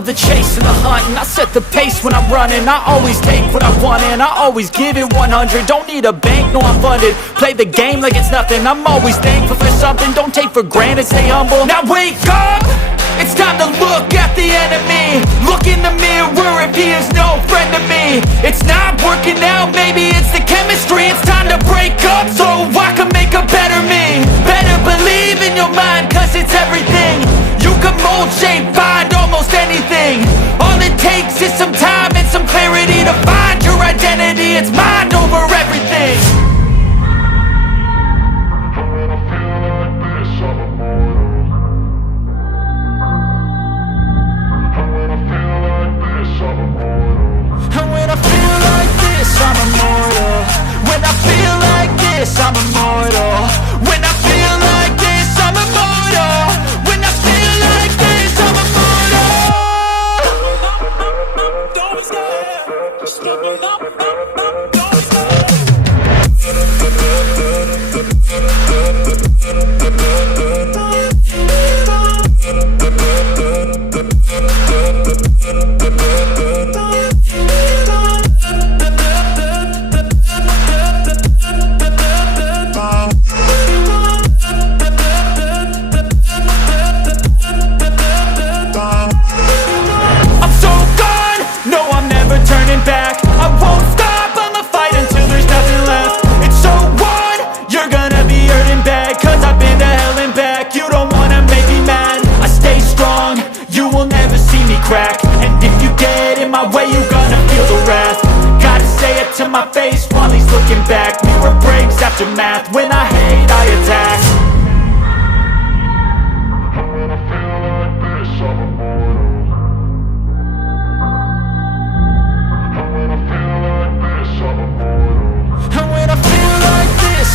love the chase and the hunt, and I set the pace when I'm running. I always take what I want and I always give it 100. Don't need a bank, no I'm funded. Play the game like it's nothing. I'm always thankful for something. Don't take for granted, stay humble. Now wake up! It's time to look at the enemy. Look in the mirror if he is no friend to me. It's not working out, maybe it's the chemistry. It's time to break up so I can make a better me. Better believe in your mind, cause it's everything. You can mold, shape, find almost anything. All it takes is some time and some clarity to find your identity. It's mind over everything. I'm immortal. When I feel like this, I'm immortal. When I feel like this, I'm immortal. When I feel like this, I'm immortal. Don't stop. Stepping up. Don't stop. Back. I won't stop, I'ma fight until there's nothing left. It's so on, you're gonna be hurting bad, cause I've been to hell and back. You don't wanna make me mad, I stay strong, you will never see me crack. And if you get in my way, you're gonna feel the wrath. Gotta say it to my face while he's looking back. Mirror breaks after math, when I hate I attack.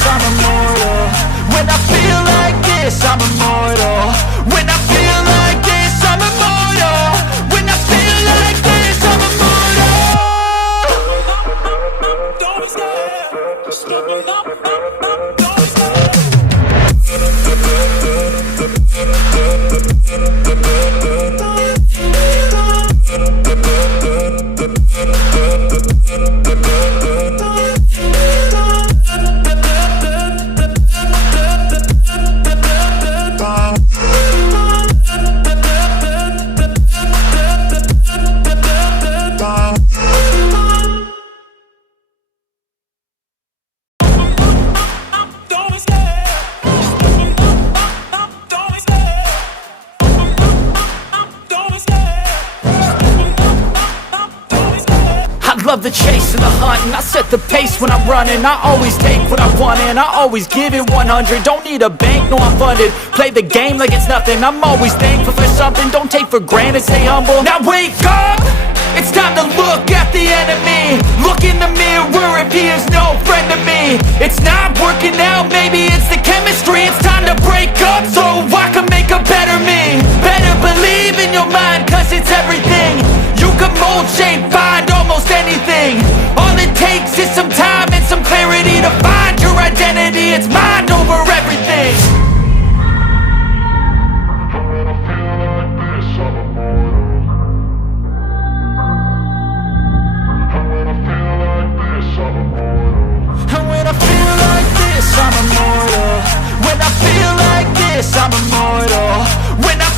I'm immortal. When I feel like this, I'm immortal. When I feel like this, I'm immortal. When I feel like this, I'm immortal. Don't stop. Stepping up. Don't stop. Love the chase and the hunt, and I set the pace when I'm running. I always take what I want and I always give it 100. Don't need a bank, no I'm funded. Play the game like it's nothing. I'm always thankful for something. Don't take for granted, stay humble. Now wake up! It's time to look at the enemy. Look in the mirror if he is no friend to me. It's not working out, maybe it's the chemistry. It's time to break up so I can make a better me. Better believe in your mind, cause it's everything. You can mold, shape, find almost anything. All it takes is some time and some clarity to find your identity. It's mind over everything. And when I feel like this, I'm immortal. When I feel like this, I'm immortal. When I